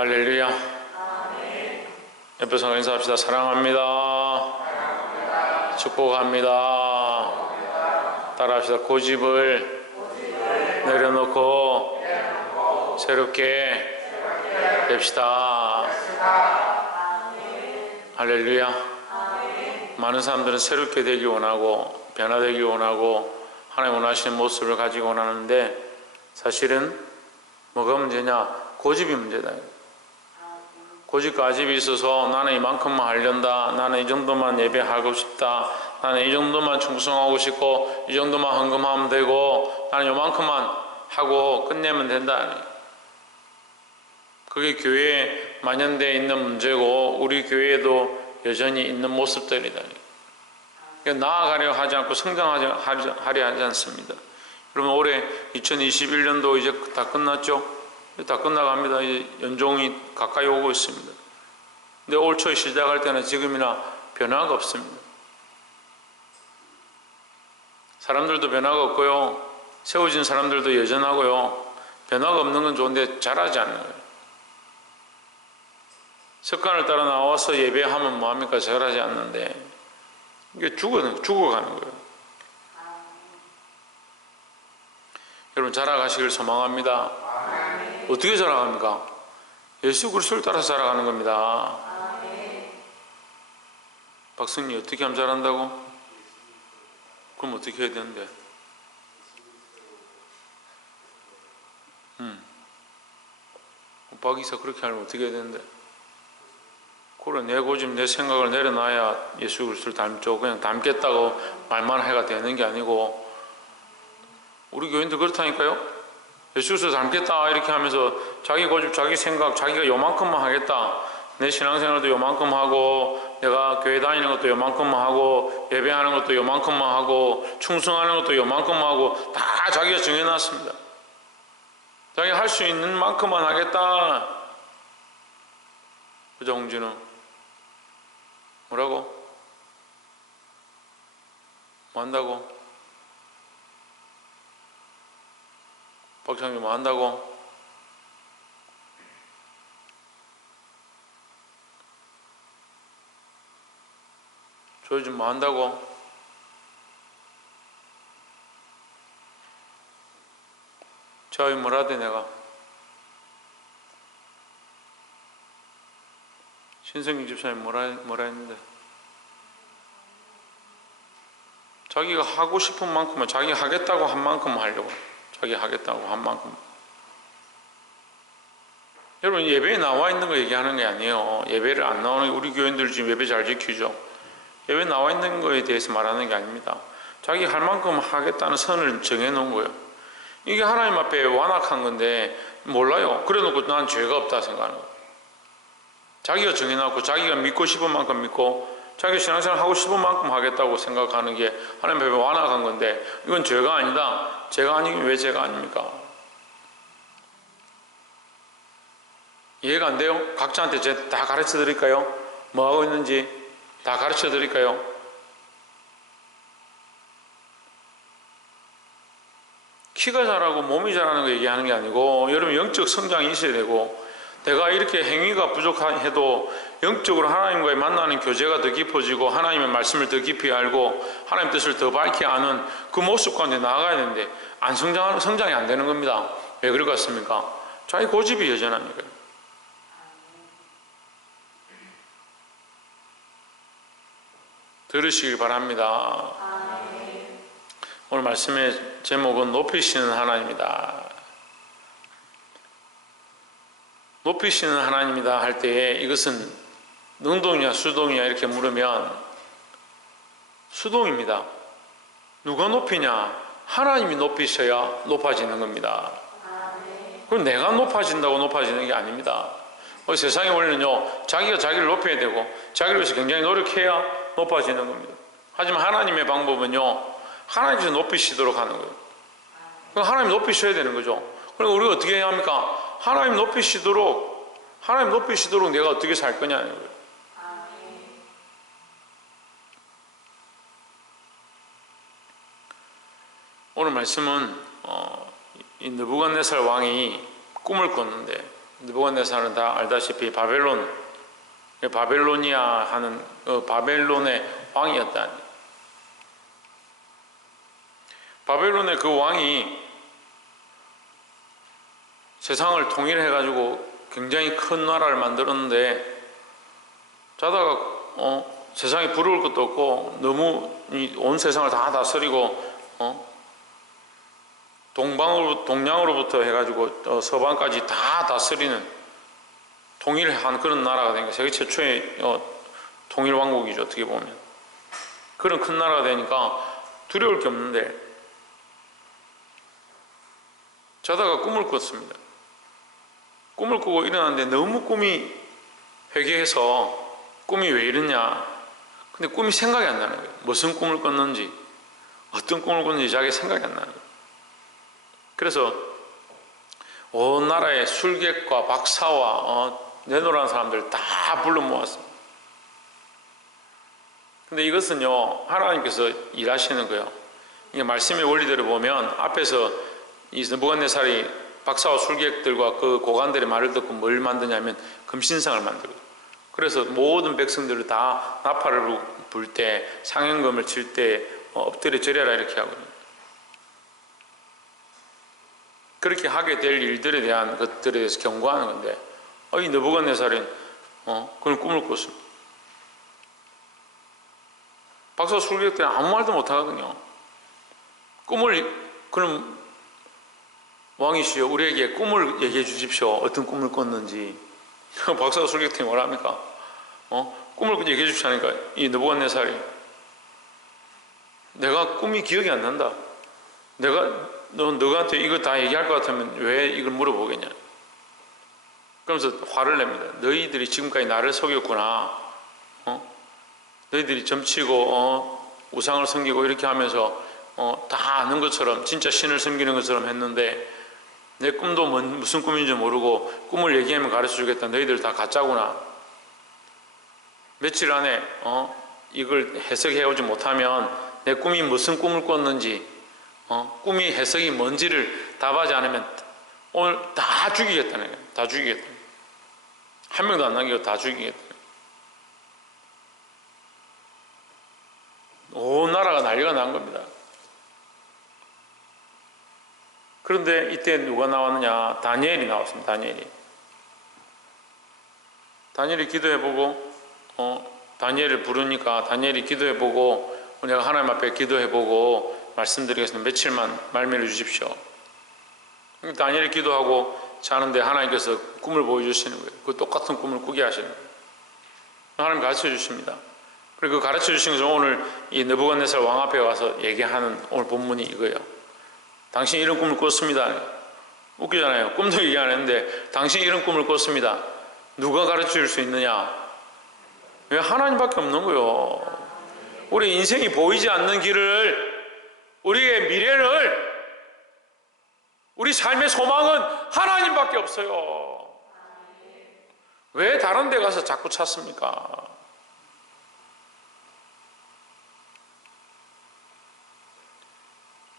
할렐루야. 옆에 성 인사합시다. 사랑합니다. 축복합니다. 따라합시다. 고집을 내려놓고 새롭게 됩시다. 할렐루야. 많은 사람들은 새롭게 되기 원하고 변화되기 원하고 하나님 원하시는 모습을 가지고 원하는데 사실은 뭐가 문제냐? 고집이 문제다. 고집과 아집이 있어서 나는 이만큼만 하련다, 나는 이 정도만 예배하고 싶다, 나는 이 정도만 충성하고 싶고 이 정도만 헌금하면 되고 나는 요만큼만 하고 끝내면 된다. 그게 교회에 만연되어 있는 문제고 우리 교회에도 여전히 있는 모습들이다. 그러니까 나아가려 하지 않고 성장하려 하지 않습니다. 여러분 올해 2021년도 이제 다 끝났죠? 다 끝나갑니다. 이제 연종이 가까이 오고 있습니다. 근데 올 초에 시작할 때는 지금이나 변화가 없습니다. 사람들도 변화가 없고요. 세워진 사람들도 여전하고요. 변화가 없는 건 좋은데 잘하지 않는 거예요. 습관을 따라 나와서 예배하면 뭐합니까? 잘하지 않는데 이게 죽어가는 거예요. 여러분 자라가시길 소망합니다. 어떻게 자라갑니까? 예수 그리스도를 따라서 자라가는 겁니다. 박승리 어떻게 하면 자란다고? 그럼 어떻게 해야 되는데? 박이사 그렇게 하면 어떻게 해야 되는데? 그래 내 고집 내 생각을 내려놔야 예수 그리스도를 닮죠. 그냥 닮겠다고 말만 해가 되는 게 아니고 우리 교인들 그렇다니까요. 예수 그리스도 닮겠다 이렇게 하면서 자기 고집 자기 생각 자기가 요만큼만 하겠다, 내 신앙생활도 요만큼 하고 내가 교회 다니는 것도 요만큼만 하고 예배하는 것도 요만큼만 하고 충성하는 것도 요만큼만 하고 다 자기가 정해놨습니다. 자기가 할 수 있는 만큼만 하겠다. 그죠? 홍진우 뭐라고? 뭐 한다고? 박창규 뭐 한다고? 조효진 뭐 한다고? 저희 뭐라 하대 내가? 신성기 집사님 뭐라 했는데? 자기가 하고 싶은 만큼은 자기 하겠다고 한 만큼 하려고. 자기 하겠다고 한 만큼. 여러분 예배에 나와 있는 거 얘기하는 게 아니에요. 예배를 안 나오는 게 우리 교인들 지금 예배 잘 지키죠. 예배 나와 있는 거에 대해서 말하는 게 아닙니다. 자기 할 만큼 하겠다는 선을 정해놓은 거예요. 이게 하나님 앞에 완악한 건데 몰라요. 그래놓고 난 죄가 없다 생각하는 거예요. 자기가 정해놓고 자기가 믿고 싶은 만큼 믿고 자기 신앙생활 하고 싶은 만큼 하겠다고 생각하는 게 하나님 앞에 완악한 건데 이건 죄가 아니다. 죄가 아니긴 왜 죄가 아닙니까? 이해가 안 돼요? 각자한테 제가 다 가르쳐 드릴까요? 뭐 하고 있는지 다 가르쳐 드릴까요? 키가 자라고 몸이 자라는 거 얘기하는 게 아니고 여러분 영적 성장이 있어야 되고 내가 이렇게 행위가 부족해도 영적으로 하나님과의 만나는 교제가 더 깊어지고 하나님의 말씀을 더 깊이 알고 하나님 뜻을 더 밝게 아는 그 모습 가운데 나아가야 되는데 안 성장이 안 되는 겁니다. 왜 그럴 것 같습니까? 자기 고집이 여전하니까요. 들으시길 바랍니다. 오늘 말씀의 제목은 높이시는 하나님이다. 높이시는 하나님이다 할 때에 이것은 능동이냐 수동이냐 이렇게 물으면 수동입니다. 누가 높이냐? 하나님이 높이셔야 높아지는 겁니다. 그럼 내가 높아진다고 높아지는 게 아닙니다. 세상의 원리는요, 자기가 자기를 높여야 되고 자기를 위해서 굉장히 노력해야 높아지는 겁니다. 하지만 하나님의 방법은요, 하나님께서 높이시도록 하는 거예요. 그럼 하나님 높이셔야 되는 거죠. 그럼 우리가 어떻게 해야 합니까? 하나님 높이시도록 내가 어떻게 살 거냐는 거예요. 오늘 말씀은 이 느부갓네살 왕이 꿈을 꿨는데 느부갓네살은 다 알다시피 바벨로니아 하는 바벨론의 왕이었다. 바벨론의 그 왕이 세상을 통일해가지고 굉장히 큰 나라를 만들었는데 자다가 세상에 부러울 것도 없고 너무 온 세상을 다 다스리고 동양으로부터 해가지고 서방까지 다 다스리는 통일한 그런 나라가 된 거예요. 세계 최초의 통일 왕국이죠. 어떻게 보면 그런 큰 나라가 되니까 두려울 게 없는데 자다가 꿈을 꿨습니다. 꿈을 꾸고 일어났는데 너무 꿈이 회개해서 꿈이 왜 이러냐. 근데 꿈이 생각이 안 나는 거예요. 무슨 꿈을 꿨는지, 어떤 꿈을 꿨는지 자기 생각이 안 나는 거예요. 그래서 온 나라의 술객과 박사와 내노라는 사람들 다 불러 모았습니다. 근데 이것은요, 하나님께서 일하시는 거예요. 이게 말씀의 원리대로 보면 앞에서 이 느부갓네살이 박사와 술객들과 그 고관들의 말을 듣고 뭘 만드냐면 금신상을 만들거든요. 그래서 모든 백성들을 다 나팔을 불 때, 상현금을 칠 때 엎드려 절해라 이렇게 하거든요. 그렇게 하게 될 일들에 대한 것들에 대해서 경고하는 건데 이 느부갓네살은 그런 꿈을 꿨습니다. 박사 술객들은 아무 말도 못하거든요. 그럼 왕이시여 우리에게 꿈을 얘기해 주십시오. 어떤 꿈을 꿨는지. 박사 술객들이 뭐라 합니까? 꿈을 얘기해 주시니까 이 느부갓네살이 내가 꿈이 기억이 안 난다. 너한테 이거 다 얘기할 것 같으면 왜 이걸 물어보겠냐. 그러면서 화를 냅니다. 너희들이 지금까지 나를 속였구나. 너희들이 점치고 우상을 섬기고 이렇게 하면서 다 아는 것처럼 진짜 신을 섬기는 것처럼 했는데 내 꿈도 무슨 꿈인지 모르고 꿈을 얘기하면 가르쳐 주겠다. 너희들 다 가짜구나. 며칠 안에 이걸 해석해 오지 못하면 내 꿈이 무슨 꿈을 꿨는지 꿈이 해석이 뭔지를 답하지 않으면 오늘 다 죽이겠다는 거예요. 다 죽이겠다. 한 명도 안 남기고 다 죽이겠다. 온 나라가 난리가 난 겁니다. 그런데 이때 누가 나왔느냐? 다니엘이 나왔습니다. 다니엘이 기도해보고 다니엘을 부르니까 다니엘이 기도해보고 내가 하나님 앞에 기도해보고 말씀드리겠습니다. 며칠만 말미를 주십시오. 다니엘이 기도하고 자는데 하나님께서 꿈을 보여주시는 거예요. 그 똑같은 꿈을 꾸게 하시는 거예요. 하나님 가르쳐 주십니다. 그리고 그 가르쳐 주신 것은 오늘 이 느부갓네살 왕 앞에 와서 얘기하는 오늘 본문이 이거예요. 당신이 이런 꿈을 꿨습니다. 웃기잖아요. 꿈도 얘기 안 했는데 당신이 이런 꿈을 꿨습니다. 누가 가르쳐 줄 수 있느냐? 왜 하나님밖에 없는 거예요. 우리 인생이 보이지 않는 길을, 우리의 미래를, 우리 삶의 소망은 하나님밖에 없어요. 왜 다른 데 가서 자꾸 찾습니까?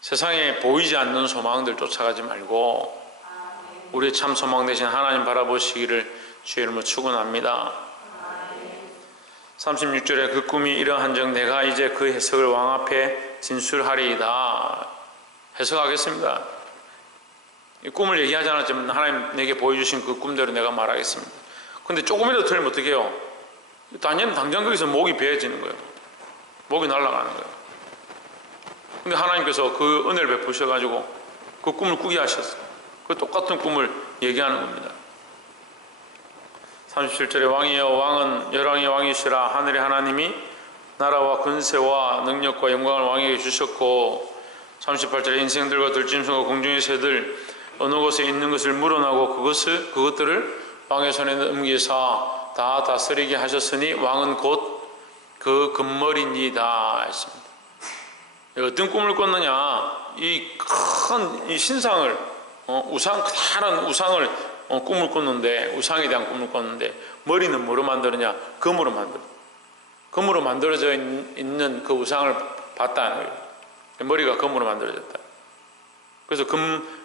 세상에 보이지 않는 소망들 쫓아가지 말고 우리의 참 소망 대신 하나님 바라보시기를 주의 이름으로 축원합니다. 36절에 그 꿈이 이러한즉 내가 이제 그 해석을 왕 앞에 진술하리이다. 해석하겠습니다. 이 꿈을 얘기하지 않았지만 하나님 내게 보여주신 그 꿈대로 내가 말하겠습니다. 근데 조금이라도 틀리면 어떻게 해요? 다니엘은 당장 거기서 목이 베어지는 거예요. 목이 날아가는 거예요. 근데 하나님께서 그 은혜를 베푸셔가지고 그 꿈을 꾸게 하셨어요. 그 똑같은 꿈을 얘기하는 겁니다. 37절에 왕이여 왕은 열왕의 왕이시라. 하늘의 하나님이 나라와 근세와 능력과 영광을 왕에게 주셨고 38절에 인생들과 들짐승과 공중의 새들 어느 곳에 있는 것을 물어나고 그것들을 왕의 손에 넘기사 다 다스리게 하셨으니 왕은 곧 그 금머리니이다 했습니다. 어떤 꿈을 꿨느냐? 이 큰 신상을 크다란 우상을 꿈을 꿨는데, 우상에 대한 꿈을 꿨는데 머리는 뭐로 만드느냐? 금으로 만들어. 금으로 만들어져 있는 그 우상을 봤다는 거예요. 머리가 금으로 만들어졌다. 그래서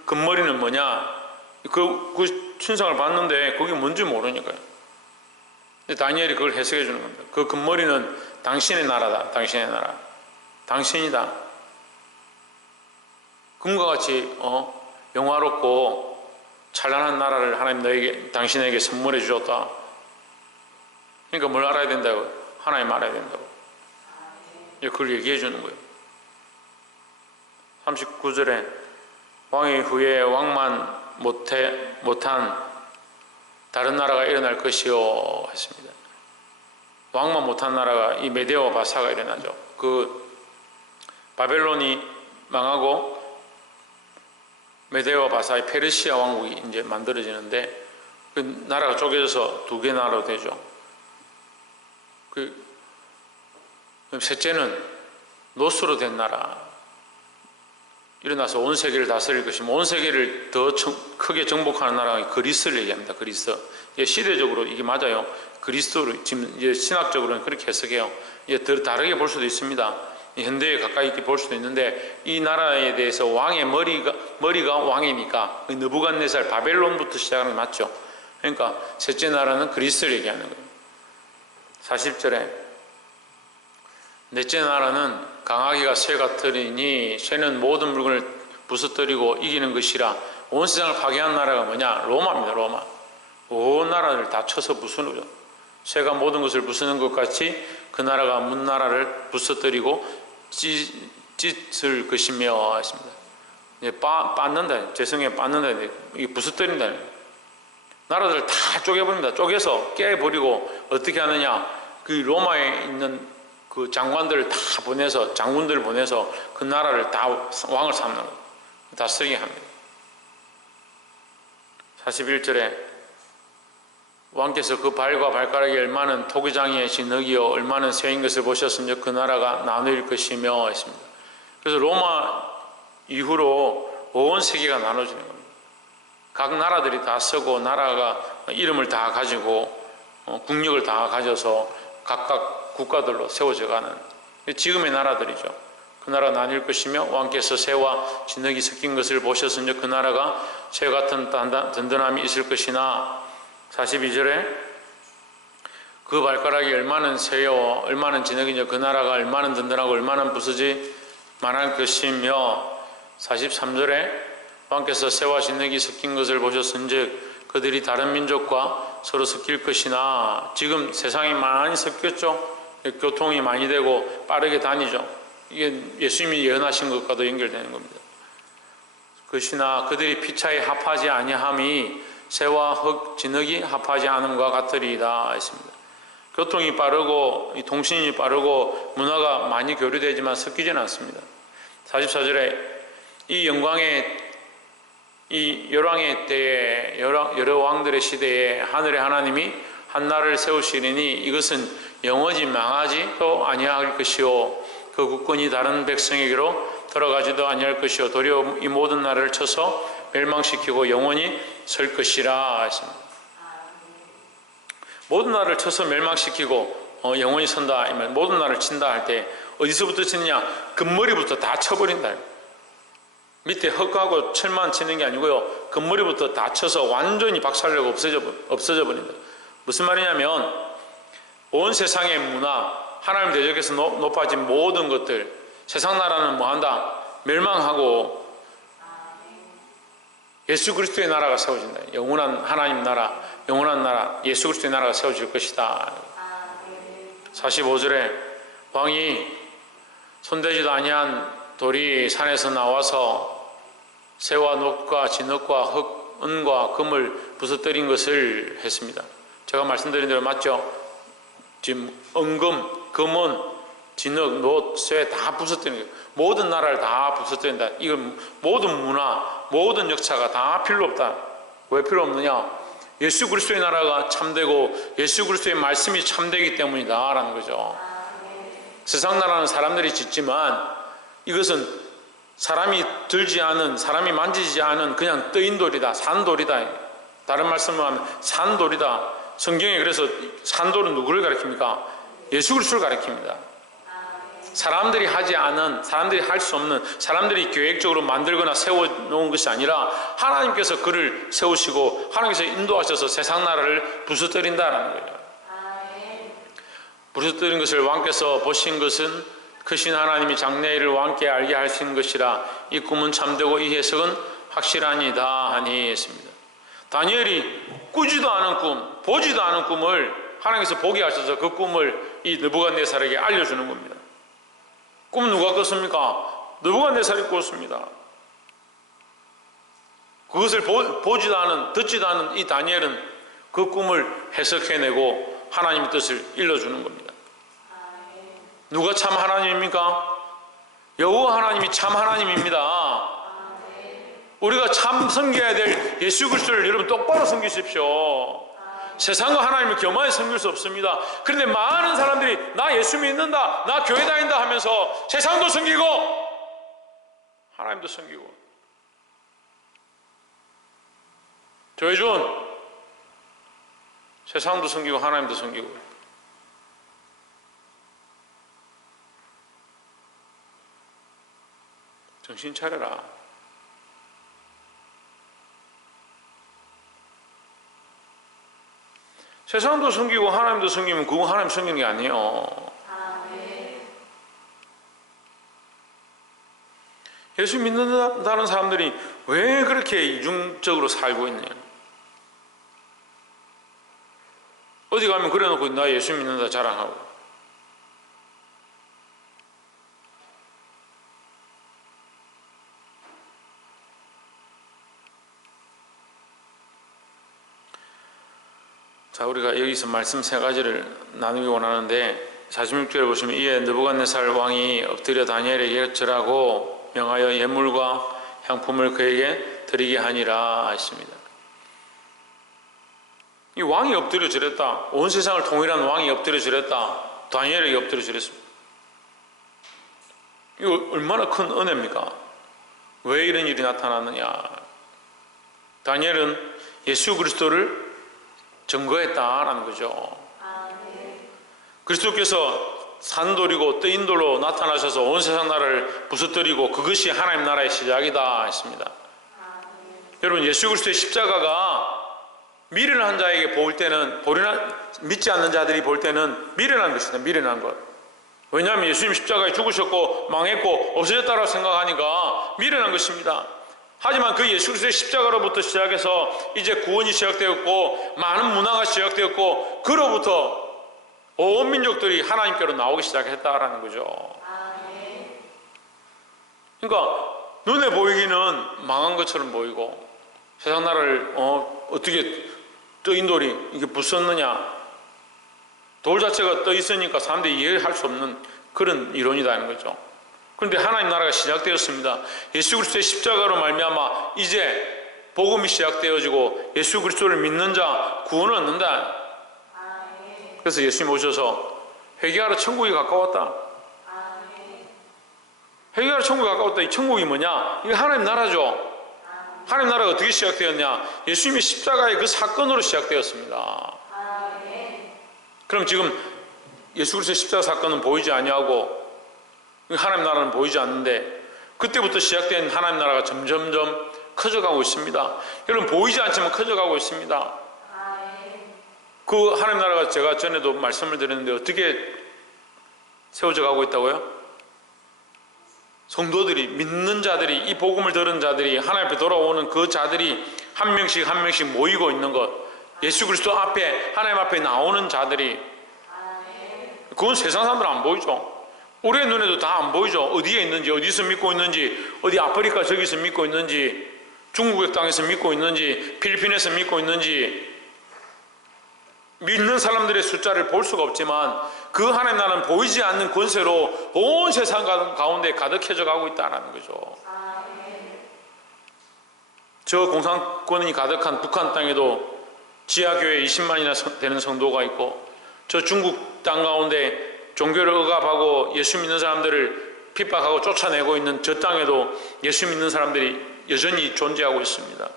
금머리는 뭐냐? 그 신상을 봤는데 그게 뭔지 모르니까요. 근데 다니엘이 그걸 해석해 주는 겁니다. 그 금머리는 당신의 나라다. 당신의 나라. 당신이다. 금과 같이 영화롭고 찬란한 나라를 하나님 당신에게 선물해 주셨다. 그러니까 뭘 알아야 된다고? 하나님 알아야 된다고. 그걸 얘기해 주는 거예요. 39절에 왕위 후에 왕만 못한 다른 나라가 일어날 것이요 했습니다. 왕만 못한 나라가 이 메데와 바사가 일어나죠. 그 바벨론이 망하고 메데와 바사의 페르시아 왕국이 이제 만들어지는데 그 나라가 쪼개져서 두 개 나라로 되죠. 셋째는 노스로 된 나라 일어나서 온 세계를 다스릴 것이며 온 세계를 더 크게 정복하는 나라가 그리스를 얘기합니다. 그리스. 시대적으로 이게 맞아요. 그리스도로 지금 이제 신학적으로는 그렇게 해석해요. 이제 더 다르게 볼 수도 있습니다. 현대에 가까이 있게 볼 수도 있는데 이 나라에 대해서 왕의 머리가 왕이니까 느부갓네살 바벨론부터 시작하는 게 맞죠. 그러니까 셋째 나라는 그리스를 얘기하는 거예요. 40절에 넷째 나라는 강아지가 쇠 같으리니 쇠는 모든 물건을 부서뜨리고 이기는 것이라. 온 세상을 파괴한 나라가 뭐냐? 로마입니다. 로마. 온 나라를 다 쳐서 부수는 거죠. 쇠가 모든 것을 부수는 것 같이 그 나라가 문 나라를 부서뜨리고 찢을 것이며 했습니다. 빻는다. 죄송해요. 빻는다. 이게 부서뜨린다. 나라들을 다 쪼개버립니다. 쪼개서 깨버리고 어떻게 하느냐? 그 로마에 있는 그 장관들을 다 보내서 장군들을 보내서 그 나라를 다 왕을 삼는 거예요. 다스리게 합니다. 41절에 왕께서 그 발과 발가락이 얼마는 토기장이의 진흙이요 얼마는 쇠인 것을 보셨으며 그 나라가 나누일 것이며 했습니다. 그래서 로마 이후로 온 세계가 나눠지는 겁니다. 각 나라들이 다 쓰고 나라가 이름을 다 가지고 국력을 다 가져서 각각 국가들로 세워져가는 지금의 나라들이죠. 그 나라가 나뉠 것이며 왕께서 새와 진흙이 섞인 것을 보셨으며 그 나라가 새 같은 든든함이 있을 것이나 42절에 그 발가락이 얼마는 새요 얼마는 진흙이냐 그 나라가 얼마는 든든하고 얼마는 부서지 만할 것이며 43절에 왕께서 새와 진흙이 섞인 것을 보셨은즉 그들이 다른 민족과 서로 섞일 것이나 지금 세상이 많이 섞였죠. 교통이 많이 되고 빠르게 다니죠. 이게 예수님이 예언하신 것과도 연결되는 겁니다. 그것이나 그들이 피차에 합하지 아니함이 새와 흙, 진흙이 합하지 않음과 같으리이다 했습니다. 교통이 빠르고 통신이 빠르고 문화가 많이 교류되지만 섞이지는 않습니다. 44절에 이 영광의 이 열왕의 때에 여러 왕들의 시대에 하늘의 하나님이 한 나라를 세우시리니 이것은 영원히 망하지도 아니할 것이요 그 국권이 다른 백성에게로 돌아가지도 아니할 것이요 도리어 이 모든 나라를 쳐서 멸망시키고 영원히 설 것이라 했습니다. 모든 나라를 쳐서 멸망시키고 영원히 선다 모든 나라를 친다 할 때 어디서부터 치느냐? 금머리부터 다 쳐버린다. 밑에 흙하고 철만 치는 게 아니고요 금머리부터 다 쳐서 완전히 박살내고 없어져 버린다. 무슨 말이냐면 온 세상의 문화 하나님 대적에서 높아진 모든 것들 세상 나라는 뭐한다? 멸망하고 예수 그리스도의 나라가 세워진다. 영원한 하나님 나라 영원한 나라 예수 그리스도의 나라가 세워질 것이다. 45절에 왕이 손대지도 아니한 돌이 산에서 나와서 새와 녹과 진흙과 흙, 은과 금을 부서뜨린 것을 했습니다. 제가 말씀드린 대로 맞죠? 지금 은금, 금은, 진흙, 놋, 쇠 다 부서뜨리는 거예요. 모든 나라를 다 부서뜨린다. 이건 모든 문화, 모든 역사가 다 필요 없다. 왜 필요 없느냐? 예수 그리스도의 나라가 참되고 예수 그리스도의 말씀이 참되기 때문이다 라는 거죠. 세상 나라는 사람들이 짓지만 이것은 사람이 들지 않은, 사람이 만지지 않은 그냥 떠인 돌이다. 산돌이다. 다른 말씀을 하면 산돌이다. 성경에 그래서 산돌은 누구를 가리킵니까? 예수 그리스도를 가리킵니다. 사람들이 하지 않은, 사람들이 할 수 없는, 사람들이 계획적으로 만들거나 세워놓은 것이 아니라 하나님께서 그를 세우시고 하나님께서 인도하셔서 세상 나라를 부수뜨린다는 거예요. 부수뜨린 것을 왕께서 보신 것은 크신 하나님이 장래일을 왕께 알게 하신 것이라 이 꿈은 참되고 이 해석은 확실하니다 하니 했습니다. 다니엘이 꾸지도 않은 꿈, 보지도 않은 꿈을 하나님께서 보게 하셔서 그 꿈을 이 느부갓네살에게 알려주는 겁니다. 꿈 누가 꿨습니까? 느부갓네살이 꿨습니다. 그것을 보지도 않은, 듣지도 않은 이 다니엘은 그 꿈을 해석해내고 하나님의 뜻을 일러주는 겁니다. 누가 참 하나님입니까? 여호와 하나님이 참 하나님입니다. 우리가 참 섬겨야 될 예수 그리스도를 여러분 똑바로 섬기십시오. 세상과 하나님을 겸하여 섬길 수 없습니다. 그런데 많은 사람들이 나 예수 믿는다, 나 교회 다닌다 하면서 세상도 섬기고 하나님도 섬기고. 조혜준, 세상도 섬기고 하나님도 섬기고. 정신 차려라. 세상도 섬기고 하나님도 섬기면 그거 하나님 섬기는 게 아니에요. 예수 믿는다는 사람들이 왜 그렇게 이중적으로 살고 있냐? 어디 가면 그래놓고 나 예수 믿는다 자랑하고. 자, 우리가 여기서 말씀 세 가지를 나누기 원하는데 46절에 보시면 이에 느부갓네살 왕이 엎드려 다니엘에게 절하고 명하여 예물과 향품을 그에게 드리게 하니라 했습니다. 이 왕이 엎드려 절했다. 온 세상을 통일한 왕이 엎드려 절했다. 다니엘에게 엎드려 절했습니다. 이거 얼마나 큰 은혜입니까? 왜 이런 일이 나타났느냐? 다니엘은 예수 그리스도를 증거했다라는 거죠. 그리스도께서 산돌이고 뜨인돌로 나타나셔서 온 세상 나라를 부서뜨리고 그것이 하나님 나라의 시작이다 했습니다. 여러분, 예수 그리스도의 십자가가 미련한 자에게 보일 때는, 믿지 않는 자들이 볼 때는 미련한 것이다. 미련한 것. 왜냐하면 예수님 십자가에 죽으셨고 망했고 없어졌다고 생각하니까 미련한 것입니다. 하지만 그 예수 그리스도의 십자가로부터 시작해서 이제 구원이 시작되었고 많은 문화가 시작되었고 그로부터 온 민족들이 하나님께로 나오기 시작했다라는 거죠. 그러니까 눈에 보이기는 망한 것처럼 보이고 세상 나라를 어떻게 떠인 돌이 이게 부쉈느냐, 돌 자체가 떠 있으니까 사람들이 이해할 수 없는 그런 이론이라는 거죠. 그런데 하나님 나라가 시작되었습니다. 예수 그리스도의 십자가로 말미암아 이제 복음이 시작되어지고 예수 그리스도를 믿는 자 구원을 얻는다. 그래서 예수님 오셔서 회개하라, 천국이 가까웠다. 회개하라, 천국이 가까웠다. 이 천국이 뭐냐? 이게 하나님 나라죠. 하나님 나라가 어떻게 시작되었냐? 예수님의 십자가의 그 사건으로 시작되었습니다. 그럼 지금 예수 그리스도의 십자가 사건은 보이지 아니하고 하나님 나라는 보이지 않는데 그때부터 시작된 하나님 나라가 점점점 커져가고 있습니다. 여러분, 보이지 않지만 커져가고 있습니다. 그 하나님 나라가 제가 전에도 말씀을 드렸는데 어떻게 세워져 가고 있다고요? 성도들이, 믿는 자들이, 이 복음을 들은 자들이, 하나님 앞에 돌아오는 그 자들이 한 명씩 한 명씩 모이고 있는 것, 예수 그리스도 앞에, 하나님 앞에 나오는 자들이, 그건 세상 사람들은 안 보이죠. 우리의 눈에도 다 안 보이죠. 어디에 있는지, 어디서 믿고 있는지, 어디 아프리카 저기서 믿고 있는지, 중국의 땅에서 믿고 있는지, 필리핀에서 믿고 있는지, 믿는 사람들의 숫자를 볼 수가 없지만 그 하나님 나라는 보이지 않는 권세로 온 세상 가운데 가득해져 가고 있다는 거죠. 저 공산권이 가득한 북한 땅에도 지하교회 20만이나 되는 성도가 있고, 저 중국 땅 가운데 종교를 억압하고 예수 믿는 사람들을 핍박하고 쫓아내고 있는 저 땅에도 예수 믿는 사람들이 여전히 존재하고 있습니다.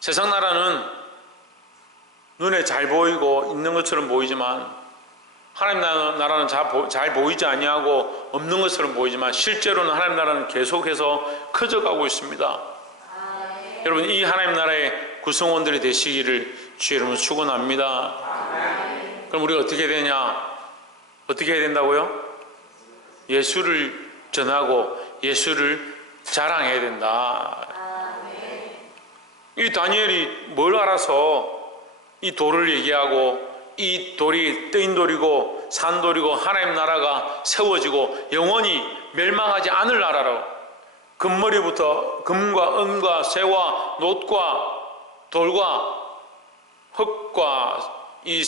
세상 나라는 눈에 잘 보이고 있는 것처럼 보이지만 하나님 나라는 잘 보이지 아니하고 없는 것처럼 보이지만 실제로는 하나님 나라는 계속해서 커져가고 있습니다. 여러분, 이 하나님 나라의 구성원들이 되시기를 주의 이름으로 축원합니다. 그럼 우리가 어떻게 되냐? 어떻게 해야 된다고요? 예수를 전하고 예수를 자랑해야 된다. 이 다니엘이 뭘 알아서 이 돌을 얘기하고 이 돌이 뜨인 돌이고 산돌이고 하나님 나라가 세워지고 영원히 멸망하지 않을 나라로 금머리부터 금과 은과 새와 놋과 돌과 흙과 이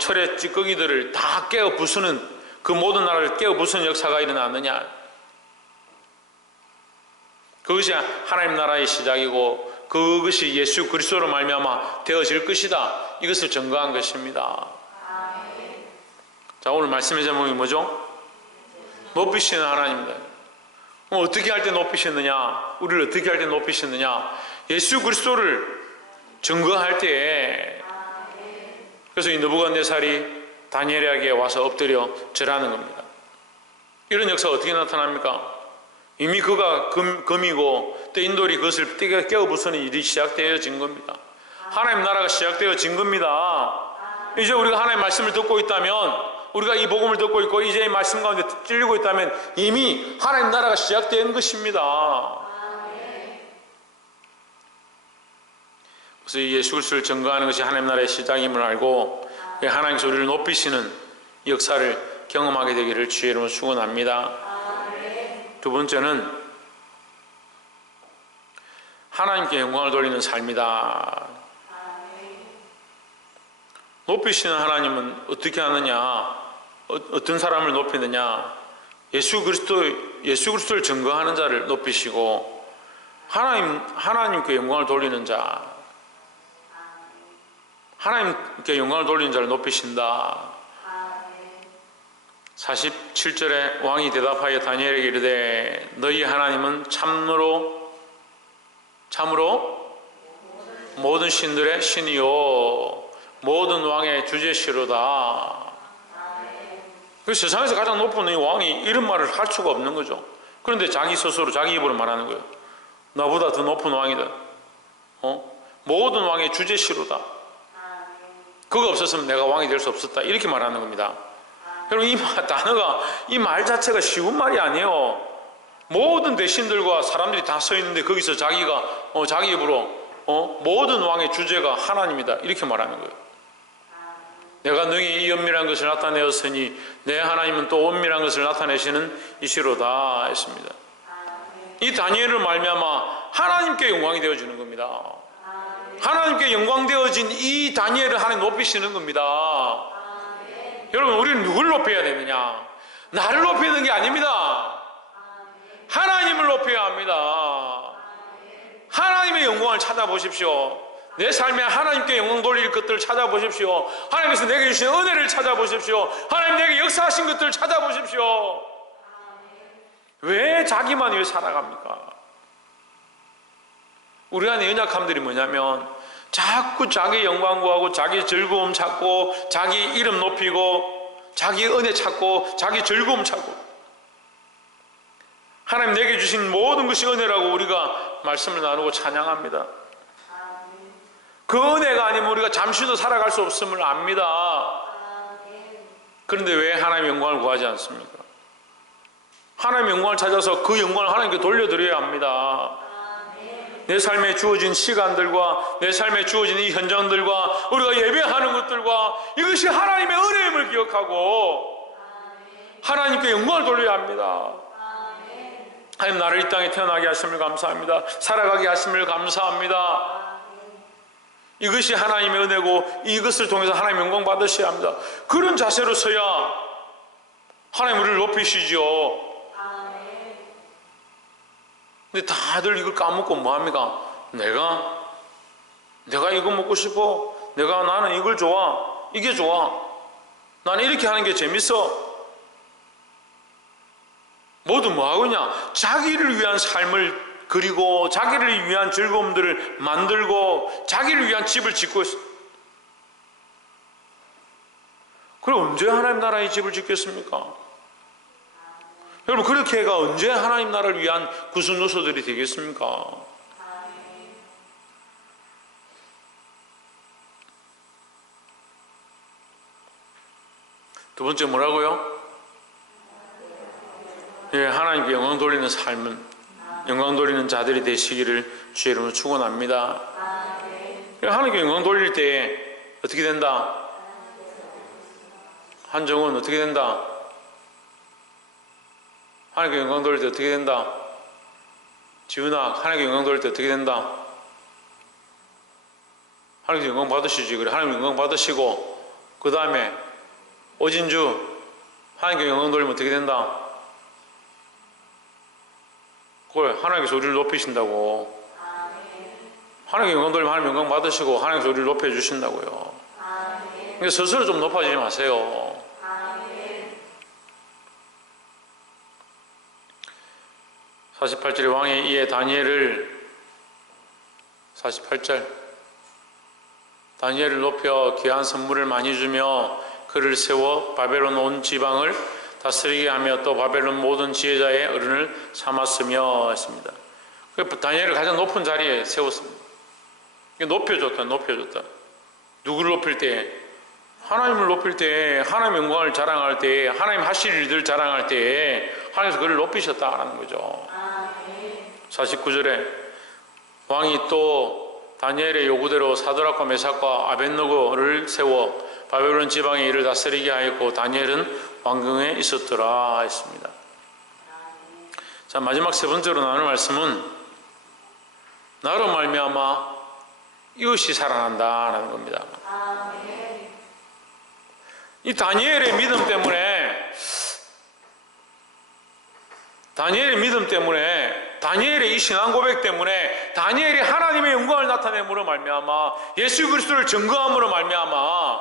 철의 찌꺼기들을 다 깨어 부수는 그 모든 나라를 깨어 부수는 역사가 일어났느냐? 그것이 하나님 나라의 시작이고 그것이 예수 그리스도로 말미암아 되어질 것이다. 이것을 증거한 것입니다. 자, 오늘 말씀의 제목이 뭐죠? 높이시는 하나님입니다. 어떻게 할 때 높이셨느냐? 우리를 어떻게 할 때 높이셨느냐? 예수 그리스도를 증거할 때에. 그래서 이 느부갓네살이 다니엘에게 와서 엎드려 절하는 겁니다. 이런 역사가 어떻게 나타납니까? 이미 그가 금이고 뜨인 돌이 그것을 깨어 부수는 일이 시작되어진 겁니다. 하나님 나라가 시작되어진 겁니다. 이제 우리가 하나님의 말씀을 듣고 있다면, 우리가 이 복음을 듣고 있고 이제 이 말씀 가운데 찔리고 있다면 이미 하나님 나라가 시작된 것입니다. 그래서 예수 그리스도를 증거하는 것이 하나님 나라의 시작임을 알고 하나님께서 우리를 높이시는 역사를 경험하게 되기를 주의 이름으로 축원합니다. 두 번째는 하나님께 영광을 돌리는 삶이다. 높이시는 하나님은 어떻게 하느냐? 어떤 사람을 높이느냐? 예수 그리스도를 증거하는 자를 높이시고 하나님께 영광을 돌리는 자, 하나님께 영광을 돌리는 자를 높이신다. 47절에 왕이 대답하여 다니엘에게 이르되 너희 하나님은 참으로 모든 신들의 신이요 모든 왕의 주제시로다. 그 세상에서 가장 높은 이 왕이 이런 말을 할 수가 없는 거죠. 그런데 자기 스스로 자기 입으로 말하는 거예요. 나보다 더 높은 왕이다. 모든 왕의 주제시로다. 그거 없었으면 내가 왕이 될 수 없었다. 이렇게 말하는 겁니다. 여러분, 이 단어가, 이 말 자체가 쉬운 말이 아니에요. 모든 대신들과 사람들이 다 서 있는데 거기서 자기가 자기 입으로 모든 왕의 주제가 하나님이다. 이렇게 말하는 거예요. 내가 능히 이 엄밀한 것을 나타내었으니 내 하나님은 또 엄밀한 것을 나타내시는 이시로다 했습니다. 이 다니엘을 말미암아 하나님께 영광이 되어지는 겁니다. 하나님께 영광 되어진 이 다니엘을 하나님 높이시는 겁니다. 여러분, 우리는 누굴 높여야 되느냐? 나를 높이는 게 아닙니다. 하나님을 높여야 합니다. 하나님의 영광을 찾아보십시오. 내 삶에 하나님께 영광 돌릴 것들을 찾아보십시오. 하나님께서 내게 주신 은혜를 찾아보십시오. 하나님 내게 역사하신 것들을 찾아보십시오. 왜 자기만 위해 살아갑니까? 우리 안에 연약함들이 뭐냐면 자꾸 자기 영광 구하고 자기 즐거움 찾고 자기 이름 높이고 자기 은혜 찾고 자기 즐거움 찾고, 하나님 내게 주신 모든 것이 은혜라고 우리가 말씀을 나누고 찬양합니다. 그 은혜가 아니면 우리가 잠시도 살아갈 수 없음을 압니다. 그런데 왜 하나님의 영광을 구하지 않습니까? 하나님의 영광을 찾아서 그 영광을 하나님께 돌려드려야 합니다. 내 삶에 주어진 시간들과 내 삶에 주어진 이 현장들과 우리가 예배하는 것들과 이것이 하나님의 은혜임을 기억하고 하나님께 영광을 돌려야 합니다. 하나님 나를 이 땅에 태어나게 하심을 감사합니다. 살아가게 하심을 감사합니다. 이것이 하나님의 은혜고 이것을 통해서 하나님의 영광 받으셔야 합니다. 그런 자세로 서야 하나님 우리를 높이시죠. 근데 다들 이걸 까먹고 뭐합니까? 내가 이거 먹고 싶어. 나는 이걸 좋아. 이게 좋아. 나는 이렇게 하는 게 재밌어. 모두 뭐하고 있냐? 자기를 위한 삶을 그리고 자기를 위한 즐거움들을 만들고 자기를 위한 집을 짓고 있어. 그럼 언제 하나님 나라의 집을 짓겠습니까? 여러분, 그렇게 해가 언제 하나님 나라를 위한 구순 요소들이 되겠습니까? 두 번째 뭐라고요? 예, 하나님께 영광 돌리는 삶은, 영광 돌리는 자들이 되시기를 주의 이름으로 축원합니다. 하나님께 영광 돌릴 때 어떻게 된다? 한정은 어떻게 된다? 하나님께 영광 돌릴 때 어떻게 된다? 지은아, 하나님께 영광 돌릴 때 어떻게 된다? 하나님께 영광 받으시지. 그래, 하나님께 영광 받으시고, 그 다음에 오진주, 하나님께 영광 돌리면 어떻게 된다? 그걸 하나님께서 우리를 높이신다고. 하나님께 영광 돌리면 하나님 영광 받으시고 하나님께서 우리를 높여주신다고요. 그러니까 스스로 좀 높아지지 마세요. 48절에 왕이 이에 다니엘을, 48절, 다니엘을 높여 귀한 선물을 많이 주며 그를 세워 바벨론 온 지방을 다스리게 하며 또 바벨론 모든 지혜자의 어른을 삼았으며 했습니다. 다니엘을 가장 높은 자리에 세웠습니다. 높여줬다. 누구를 높일 때? 하나님을 높일 때, 하나님의 영광을 자랑할 때, 하나님 하실 일들 자랑할 때 하나님께서 그를 높이셨다라는 거죠. 49절에 왕이 또 다니엘의 요구대로 사드락과 메삭과 아벳느고를 세워 바벨론 지방의 일을 다스리게 하였고 다니엘은 왕궁에 있었더라 했습니다. 자, 마지막 세 번째로 나눌 말씀은 나로 말미암아 이웃이 살아난다라는 겁니다. 이 다니엘의 믿음 때문에, 다니엘의 이 신앙 고백 때문에, 다니엘이 하나님의 영광을 나타냄으로 말미암아, 예수 그리스도를 증거함으로 말미암아,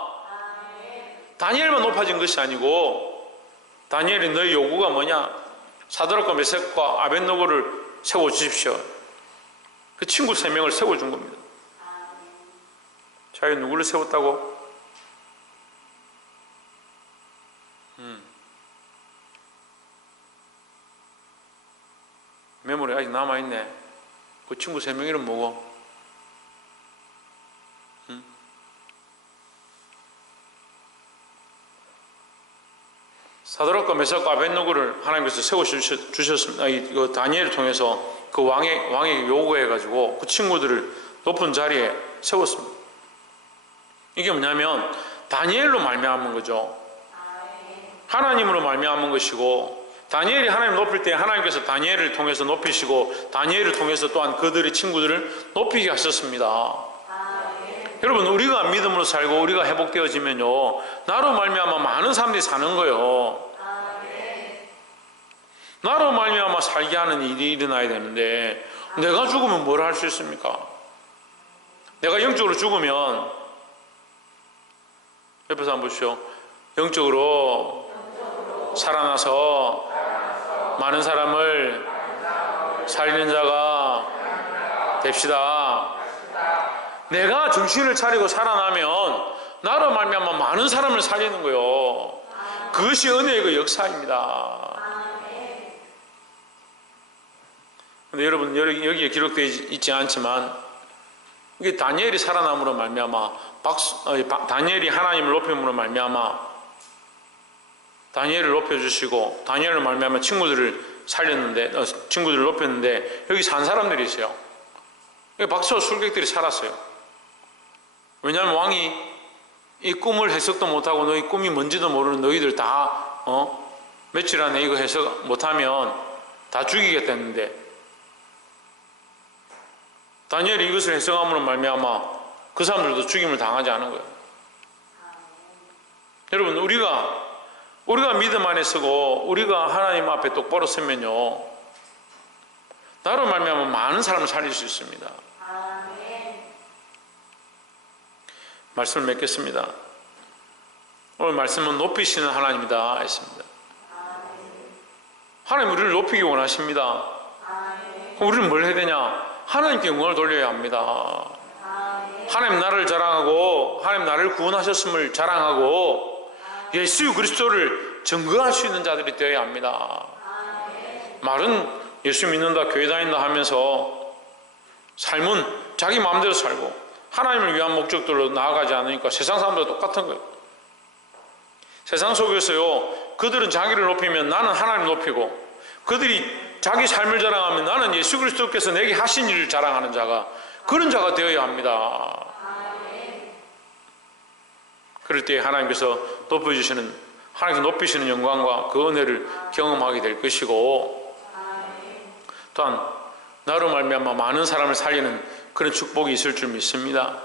다니엘만 높아진 것이 아니고, 다니엘이 너희 요구가 뭐냐? 사드락과 메삭과 아벳느고를 세워주십시오. 그 친구 3명을 세워준 겁니다. 자기 누구를 세웠다고? 메모리 아직 남아있네. 그 친구 3명 이름 뭐고? 사드락과 메삭과 아벳느고를 하나님께서 세워주셨습니다. 이거 다니엘을 통해서 그 왕에게 요구해가지고 그 친구들을 높은 자리에 세웠습니다. 이게 뭐냐면 다니엘로 말미암은 거죠. 하나님으로 말미암은 것이고, 다니엘이 하나님 높일 때 하나님께서 다니엘을 통해서 높이시고 다니엘을 통해서 또한 그들의 친구들을 높이게 하셨습니다. 여러분, 우리가 믿음으로 살고 우리가 회복되어지면요, 나로 말미암아 많은 사람들이 사는 거예요. 나로 말미암아 살게 하는 일이 일어나야 되는데, 내가 죽으면 뭘 할 수 있습니까? 내가 영적으로 죽으면, 옆에서 한번 보시오. 영적으로 살아나서 많은 사람을 살리는 자가 됩시다. 내가 정신을 차리고 살아나면 나로 말미암아 많은 사람을 살리는 거요. 그것이 은혜의 그 역사입니다. 근데 여러분, 여기에 기록되어 있지 않지만 이게 다니엘이 살아남으로 말미암아, 다니엘이 하나님을 높임으로 말미암아 다니엘을 높여주시고 다니엘을 말미암아 친구들을 살렸는데, 친구들을 높였는데 여기 산 사람들이 있어요. 박수와 술객들이 살았어요. 왜냐하면 왕이 이 꿈을 해석도 못하고 너희 꿈이 뭔지도 모르는 너희들 다 며칠 안에 이거 해석 못하면 다 죽이겠다는데, 다니엘이 이것을 해석함으로 말미암아 그 사람들도 죽임을 당하지 않은 거예요. 여러분, 우리가 믿음 안에 서고 우리가 하나님 앞에 똑바로 서면요, 나로 말미암아 많은 사람을 살릴 수 있습니다. 말씀을 맺겠습니다. 오늘 말씀은 높이시는 하나님이다 했습니다. 하나님 우리를 높이기 원하십니다. 그럼 우리는 뭘 해야 되냐? 하나님께 영광을 돌려야 합니다. 하나님 나를 자랑하고 하나님 나를 구원하셨음을 자랑하고 예수 그리스도를 증거할 수 있는 자들이 되어야 합니다. 말은 예수 믿는다, 교회 다닌다 하면서 삶은 자기 마음대로 살고 하나님을 위한 목적들로 나아가지 않으니까 세상 사람들과 똑같은 거예요. 세상 속에서요, 그들은 자기를 높이면 나는 하나님을 높이고, 그들이 자기 삶을 자랑하면 나는 예수 그리스도께서 내게 하신 일을 자랑하는 자가, 그런 자가 되어야 합니다. 그럴 때 하나님께서 높여주시는, 하나님께서 높이시는 영광과 그 은혜를 경험하게 될 것이고, 또한 나로 말미암아 많은 사람을 살리는 그런 축복이 있을 줄 믿습니다.